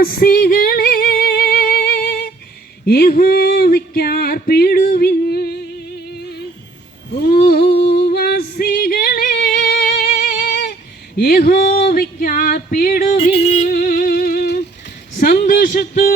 വാസികളെ യഹോവയ്ക്കാർപ്പിടുവിൻ. ഭൂവാസികളെ യഹോവയ്ക്കാർപ്പിടുവിൻ. സന്തോഷത്തോടെ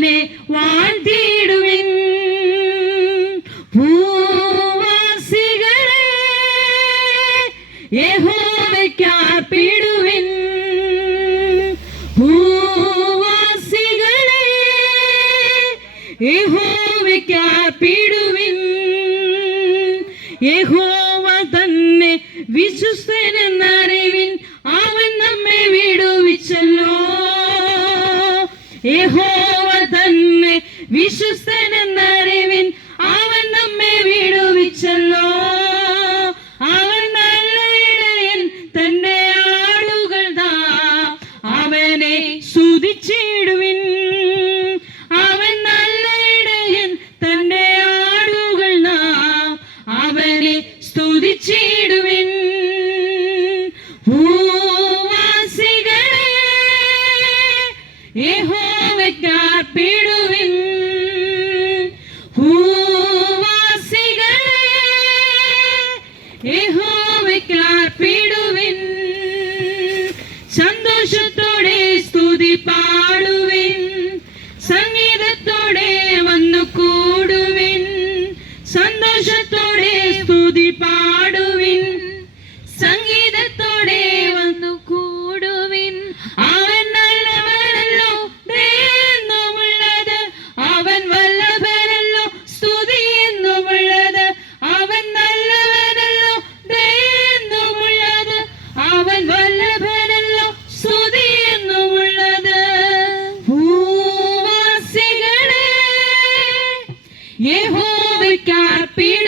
അവനെ വാഴ്ത്തിയിടുവിൻ. ഭൂവാസികളെ യഹോവയ്ക്കാർപ്പിടുവിൻ. ഭൂവാസികളെ യഹോവയ്ക്കാർപ്പിടുവിൻ. യഹോവ തന്നെ വിശ്വസ്തനെന്നറിവിൻ വിശ്വസ്തനെന്നറിവിൻ അവൻ നമ്മെ വിടുവിച്ചല്ലോ. അവൻ നല്ല ഇടയൻ തന്റെ ആടുകൾ താ അവനെ സ്തുതിച്ചിടുവിൻ. അവൻ നല്ല ഇടയൻ തന്റെ ആടുകൾ നാം അവനെ സ്തുതിച്ചിടുവിൻ. ഭൂവാസികളെ യഹോവയ്ക്കാർപ്പിടുവിൻ സന്തോഷത്തോടെ സ്തുതി പാടുവിൻ ഭൂവാസികളെ യഹോവയ്ക്കാർപ്പിടുവിൻ